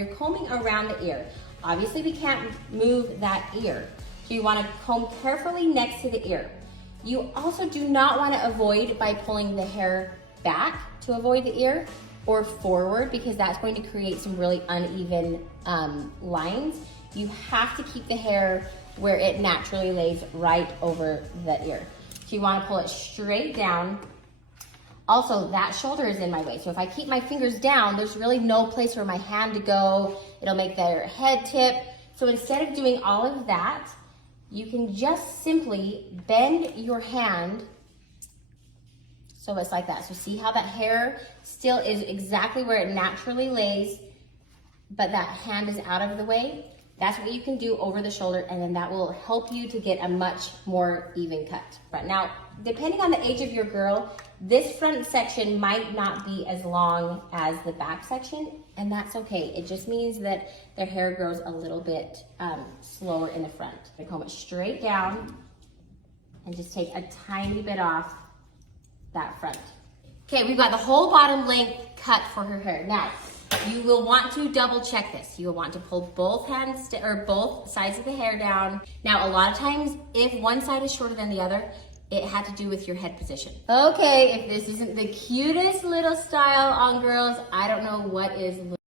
you're combing around the ear, obviously we can't move that ear. So you wanna comb carefully next to the ear. You also do not wanna avoid by pulling the hair back to avoid the ear or forward, because that's going to create some really uneven lines. You have to keep the hair where it naturally lays right over the ear. So you wanna pull it straight down. Also, that shoulder is in my way. So if I keep my fingers down, there's really no place for my hand to go. It'll make their head tip. So instead of doing all of that, you can just simply bend your hand so it's like that. So see how that hair still is exactly where it naturally lays, but that hand is out of the way? That's what you can do over the shoulder, and then that will help you to get a much more even cut. Right now, depending on the age of your girl, this front section might not be as long as the back section, and that's okay. It just means that their hair grows a little bit slower in the front. I comb it straight down and just take a tiny bit off that front. Okay, we've got the whole bottom length cut for her hair. Now, you will want to double check this. You will want to pull both hands or both sides of the hair down. Now, a lot of times, if one side is shorter than the other, it had to do with your head position. Okay, if this isn't the cutest little style on girls, I don't know what is.